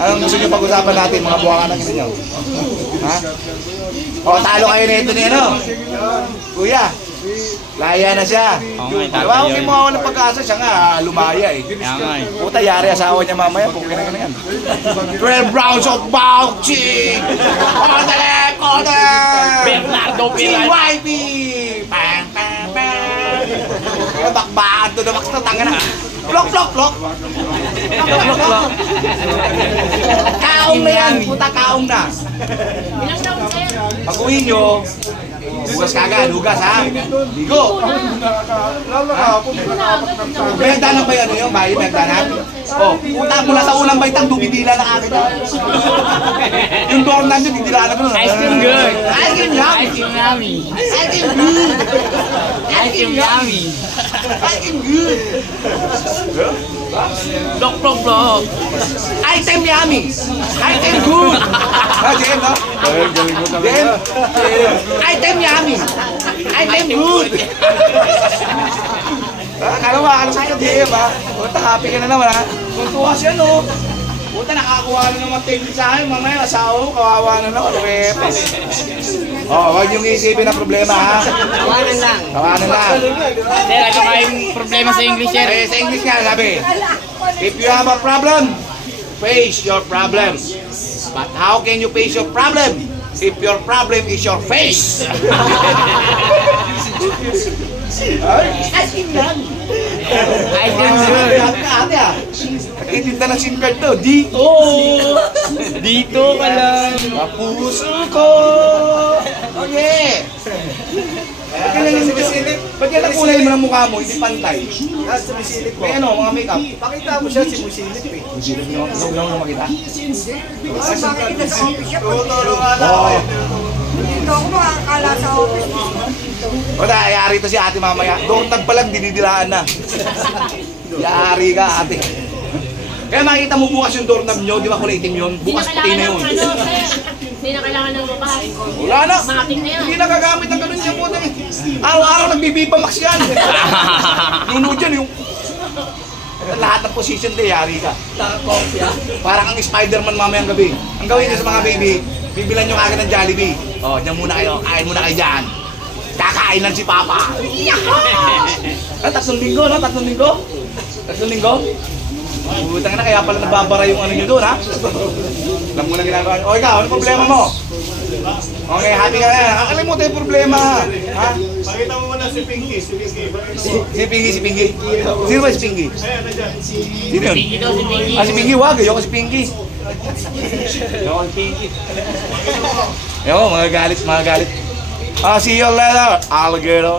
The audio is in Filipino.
Anong gusto niyo pag-usapan natin, mga buwangan ng inyo? Ha? O, talo kayo nito ni ano? Kuya, laya na siya. Diba, okay mo ako ng pag-asa siya nga, lumaya eh. Puta, yari asawa niya mamaya, pukin na yan. 12 rounds of boxing! Corner! Corner! Bernardo Pilar! GYP! Pang, pang, pang! Bakbaan to the max na, tanga na. Plok, plok, plok! Kaong na yan, puta, kaong na. Pag-uwi nyo, hugas kagad, hugas ha. Ligo. Megdanan ba yan yung bayi, megdanan? O, puta mula sa unang baitang dumidila na agad. Yung doornan nyo, didila na ko. Ice cream good. Ice cream yummy. Ice cream yummy. Ice cream good. Ice cream yummy. Ice cream good. Blok, blok, blok. Item yummy. Item good. Ha, Jem, no? Galing mo talaga. Jem, item yummy. Item good. Akala mo, akala sa'yo, Jem, ha? Puta, happy ka na naman, ha? Tuntua siya, no? Puta, nakakuha na naman tingin sa akin. Mamaya, asawa mo, kawawa na naman. Oh, huwag niyong isipin ang problema, ha? Kawanan lang. Kawanan lang. Sir, ano kayong problema sa English, sir? Sa English nga, sabi, if you have a problem, face your problem. But how can you face your problem if your problem is your face? Ice cream yan. Ice cream good. Ate ah. Nagtitinda ng SIM card to. Dito. Dito ka lang. Kapuso ko. Oh yeah. Ba't yan ang kulay mo ng mukha mo, hindi pantay? Sumisilip ko. May ano, mga makeup? Pakita mo siya, sumusilip eh. Musilip nyo, huwag na makita. Makikita sa office siya. Tuturo ka Oo. Dito ako makakala sa office. Wala, yari to si ate mamaya. Doortag pa lang, dinidilaan na. Yari ka ate. Kaya makikita mo bukas yung doorknob nyo, di ba kulay itim yun? Bukas puti na yun. Hindi na kailangan ng bukas. Wala na. Matik na yan. Hindi nagagamit ang ganun niya po. Araw-araw nagbibiba max yan. Nuno dyan yung... Lahat ng position di, yari ka. Parang ang Spider-Man mamayang gabi. Ang gawin niyo sa mga baby, bibilan nyo kagad ng Jollibee. O, dyan muna kayo, kain muna kayo dyan. Kakain lang si Papa. Tatlong linggo, no? Tatlong linggo? Tatlong linggo? Butang na, kaya pala nababara yung ano nyo doon, ha? Alam mo na ginagawa nyo. O, ikaw, ano problema mo? Okay, happy ka na. Nakalimutan yung problema, ha? Pakita mo muna si Pinky, si Pinky. Si Pinky, si Pinky. Sino ba si Pinky? Ayan, nandiyan. Sino yun? Pinky daw, si Pinky. Ah, si Pinky, wag. Ayoko si Pinky. Ayoko si Pinky. Ayoko, mga galit, mga galit. See you later, alligator.